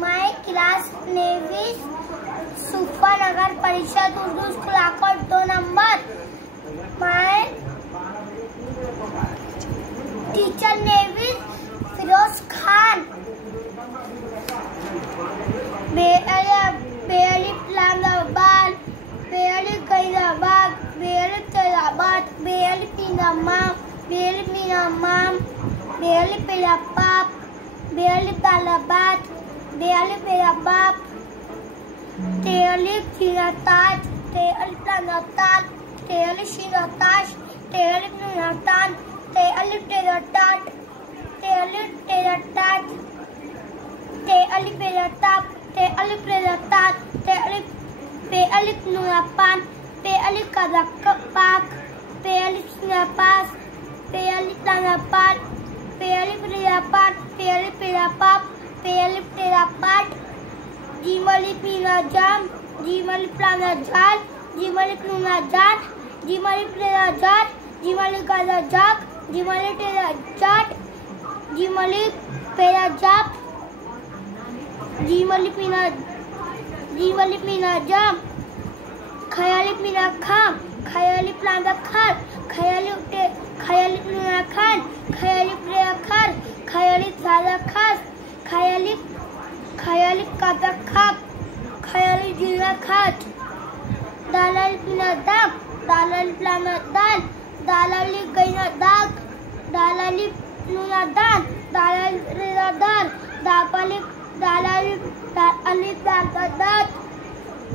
मैं क्लास 9वीं सुपा नगर परिषद उर्दू स्कूल आकर 2 नंबर। मैं टीचर नेवी फिरोज खान। बेअली इस्लामाबाद, बेअली कैदाबाद, बेअली तैराबाद, बेअली पीनामा, बेअली मीनामाम, बेअली पेरापाप, बेअली तालाबाद, बेअली पेराबाप, तेअली फिरताज, तेअली प्लानताल, तेअली शिनताश, तेअली नुनातान, तेअली टेरटाट, तेअली टेरटाट, तेअली पेरताप, तेअली पेरतात, तेअली पेअली नुनापान, पेअली कदापाक, पेअली सिनापास, पेअली प्लानापाल, पेअली पेरापान, पेअली पेरापाप, पेअली पेरापाट, जीमली पीनाजाम, जीमली प्लानाजाल, जीमली प्लुनाजान, जीमली प्लेनाजान, जीमली गाजाजाक, जीमली टेराजाट, जीमली पेराजाप, जीमली पीनाजाम, खयाली पीनाखाम, खयाली प्लानाखाल, खयाली प्लुनाखान, खयाली प्लेखार, खयाली थालाखास, खयाली कादाखाक, खयाली जिनाखात, दालाली पीनादाक, दालाली प्लानादाल, दालाली गैनादाक, दालाली नुनादान, दालाली रेदादार, दालाली दादादात,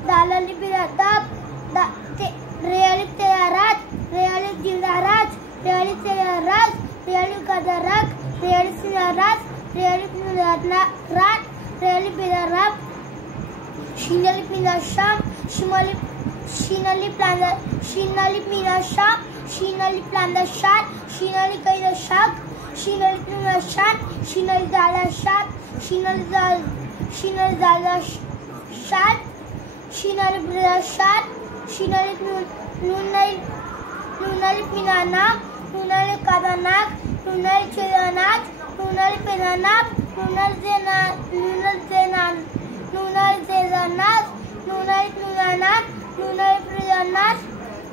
दालाली बिरादाब, रेयाली तेराराज, रेयाली जिंदाराज, रेयाली तेराराज, रेयाली गदाराक, रेयाली सिनाराज, रेयाली नुनाराज, रेयाली बिराराब, शिनाली पीनाशाम, शिनाली पीनाशाम, शिनाली प्लानाशान, शिनाली कैदाशाक, शिनाली प्लुनाशान, शिनाली दालाशान, शिनाली दालाशान, शिनाली ब्राशान, शिनाली नूनाली पीनानाम, नूनाली कादानाक, नूनाली चेदानाक, नूनाली पेनानाक, नूनाली जेदानाक, नूनाली प्लुनानाक, नूनाली प्रेदानाक,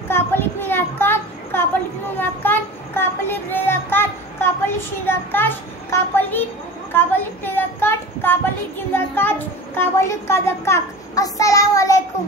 कापली पीनाकाक, कापली प्लुनाकान, कापली ब्रेदाकान, कापली शिदाकाश, कापली टेराकाट, कापली जिंदाकाट, कापली कादाकाक। अस्सलाम वालेकुम।